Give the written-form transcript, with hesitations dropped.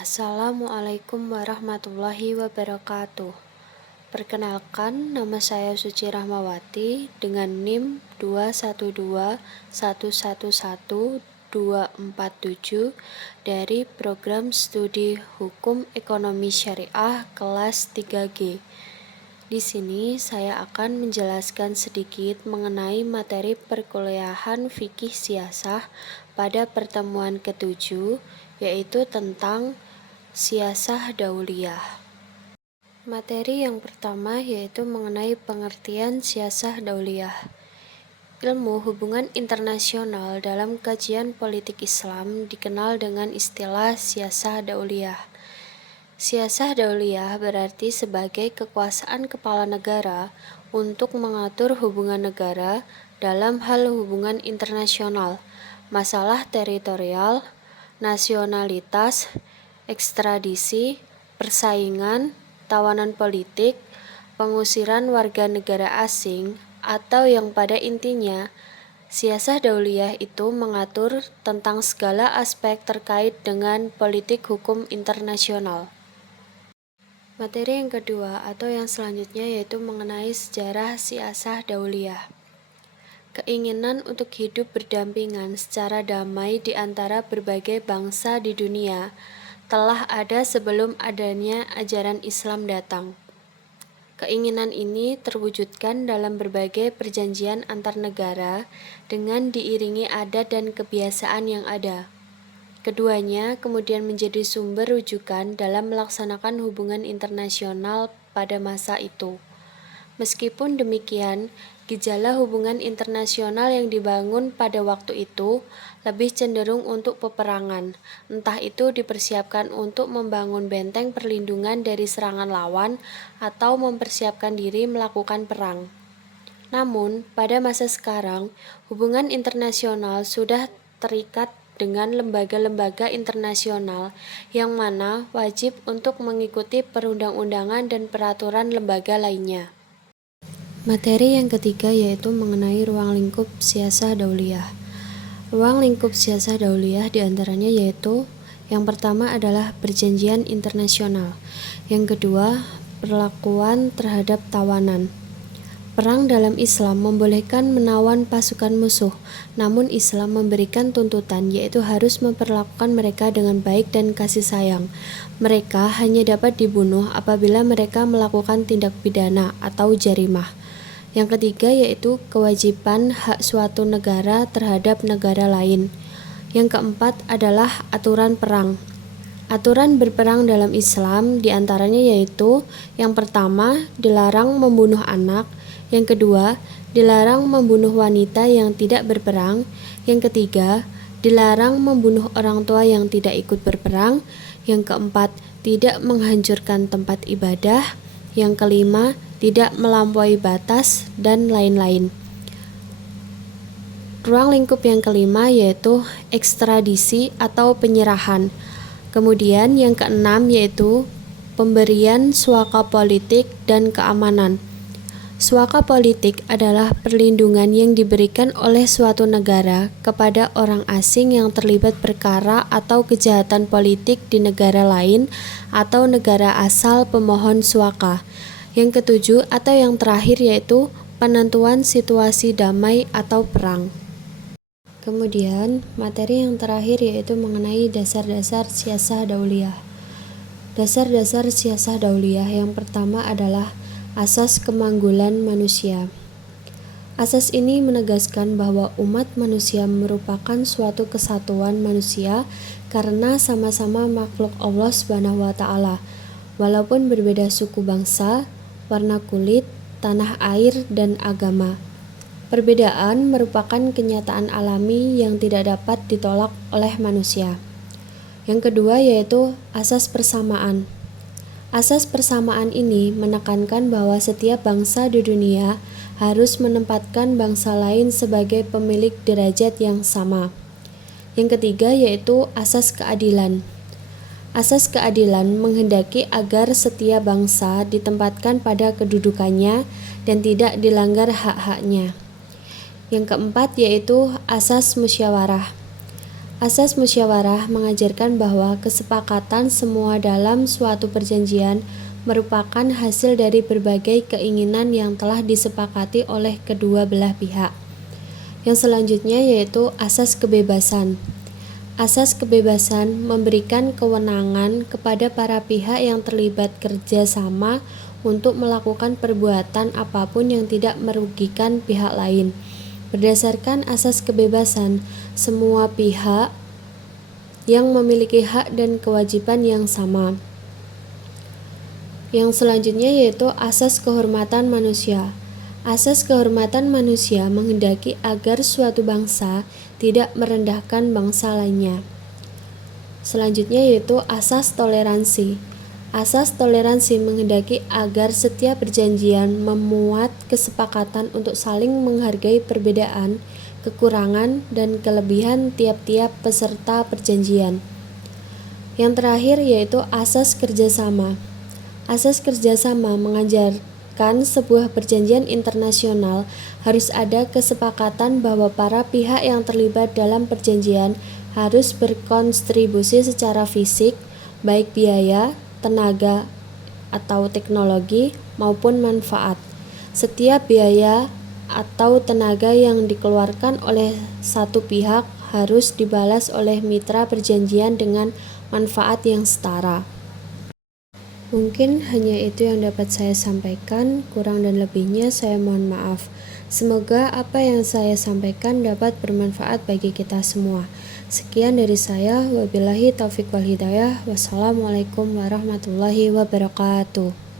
Assalamualaikum warahmatullahi wabarakatuh. Perkenalkan, nama saya Suci Rahmawati dengan NIM 212111247 dari Program Studi Hukum Ekonomi Syariah kelas 3G. Di sini saya akan menjelaskan sedikit mengenai materi perkuliahan fikih siasah pada pertemuan ke-7, yaitu tentang siasah dauliyah. Materi yang pertama yaitu mengenai pengertian siasah dauliyah. Ilmu hubungan internasional dalam kajian politik Islam dikenal dengan istilah siasah dauliyah. Siasah dauliyah berarti sebagai kekuasaan kepala negara untuk mengatur hubungan negara dalam hal hubungan internasional, masalah teritorial, nasionalitas, ekstradisi, persaingan, tawanan politik, pengusiran warga negara asing, atau yang pada intinya, siasah dauliyah itu mengatur tentang segala aspek terkait dengan politik hukum internasional. Materi yang kedua atau yang selanjutnya yaitu mengenai sejarah siasah dauliyah. Keinginan untuk hidup berdampingan secara damai di antara berbagai bangsa di dunia telah ada sebelum adanya ajaran Islam datang. Keinginan ini terwujudkan dalam berbagai perjanjian antar negara dengan diiringi adat dan kebiasaan yang ada. Keduanya kemudian menjadi sumber rujukan dalam melaksanakan hubungan internasional pada masa itu. Meskipun demikian, gejala hubungan internasional yang dibangun pada waktu itu lebih cenderung untuk peperangan, entah itu dipersiapkan untuk membangun benteng perlindungan dari serangan lawan atau mempersiapkan diri melakukan perang. Namun, pada masa sekarang, hubungan internasional sudah terikat dengan lembaga-lembaga internasional yang mana wajib untuk mengikuti perundang-undangan dan peraturan lembaga lainnya. Materi yang ketiga yaitu mengenai ruang lingkup siasah dauliyah. Ruang lingkup siasah dauliyah diantaranya yaitu yang pertama adalah perjanjian internasional, yang kedua perlakuan terhadap tawanan. Perang dalam Islam membolehkan menawan pasukan musuh, namun Islam memberikan tuntutan yaitu harus memperlakukan mereka dengan baik dan kasih sayang. Mereka hanya dapat dibunuh apabila mereka melakukan tindak pidana atau jarimah. Yang ketiga yaitu kewajiban hak suatu negara terhadap negara lain. Yang keempat adalah aturan perang. Aturan berperang dalam Islam diantaranya yaitu yang pertama dilarang membunuh anak, yang kedua dilarang membunuh wanita yang tidak berperang, yang ketiga dilarang membunuh orang tua yang tidak ikut berperang, yang keempat tidak menghancurkan tempat ibadah, yang kelima tidak melampaui batas, dan lain-lain. Ruang lingkup yang kelima yaitu ekstradisi atau penyerahan. Kemudian yang keenam yaitu pemberian suaka politik dan keamanan. Suaka politik adalah perlindungan yang diberikan oleh suatu negara kepada orang asing yang terlibat perkara atau kejahatan politik di negara lain atau negara asal pemohon suaka. Yang ketujuh atau yang terakhir yaitu penentuan situasi damai atau perang. Kemudian materi yang terakhir yaitu mengenai dasar-dasar siasah dauliyah. Dasar-dasar siasah dauliyah yang pertama adalah asas kemanggulan manusia. Asas ini menegaskan bahwa umat manusia merupakan suatu kesatuan manusia karena sama-sama makhluk Allah SWT, walaupun berbeda suku bangsa, warna kulit, tanah air, dan agama. Perbedaan merupakan kenyataan alami yang tidak dapat ditolak oleh manusia. Yang kedua yaitu asas persamaan. Asas persamaan ini menekankan bahwa setiap bangsa di dunia harus menempatkan bangsa lain sebagai pemilik derajat yang sama. Yang ketiga yaitu asas keadilan. Asas keadilan menghendaki agar setiap bangsa ditempatkan pada kedudukannya dan tidak dilanggar hak-haknya. Yang keempat yaitu asas musyawarah. Asas musyawarah mengajarkan bahwa kesepakatan semua dalam suatu perjanjian merupakan hasil dari berbagai keinginan yang telah disepakati oleh kedua belah pihak. Yang selanjutnya yaitu asas kebebasan. Asas kebebasan memberikan kewenangan kepada para pihak yang terlibat kerja sama untuk melakukan perbuatan apapun yang tidak merugikan pihak lain. Berdasarkan asas kebebasan, semua pihak yang memiliki hak dan kewajiban yang sama. Yang selanjutnya yaitu asas kehormatan manusia. Asas kehormatan manusia menghendaki agar suatu bangsa tidak merendahkan bangsa lainnya. Selanjutnya yaitu asas toleransi. Asas toleransi menghendaki agar setiap perjanjian memuat kesepakatan untuk saling menghargai perbedaan, kekurangan, dan kelebihan tiap-tiap peserta perjanjian. Yang terakhir yaitu asas kerjasama. Asas kerjasama mengajarkan sebuah perjanjian internasional harus ada kesepakatan bahwa para pihak yang terlibat dalam perjanjian harus berkontribusi secara fisik, baik biaya, tenaga, atau teknologi, maupun manfaat. Setiap biaya atau tenaga yang dikeluarkan oleh satu pihak harus dibalas oleh mitra perjanjian dengan manfaat yang setara. Mungkin hanya itu yang dapat saya sampaikan, kurang dan lebihnya saya mohon maaf. Semoga apa yang saya sampaikan dapat bermanfaat bagi kita semua. Sekian dari saya, wabillahi taufiq wal hidayah. Wassalamualaikum warahmatullahi wabarakatuh.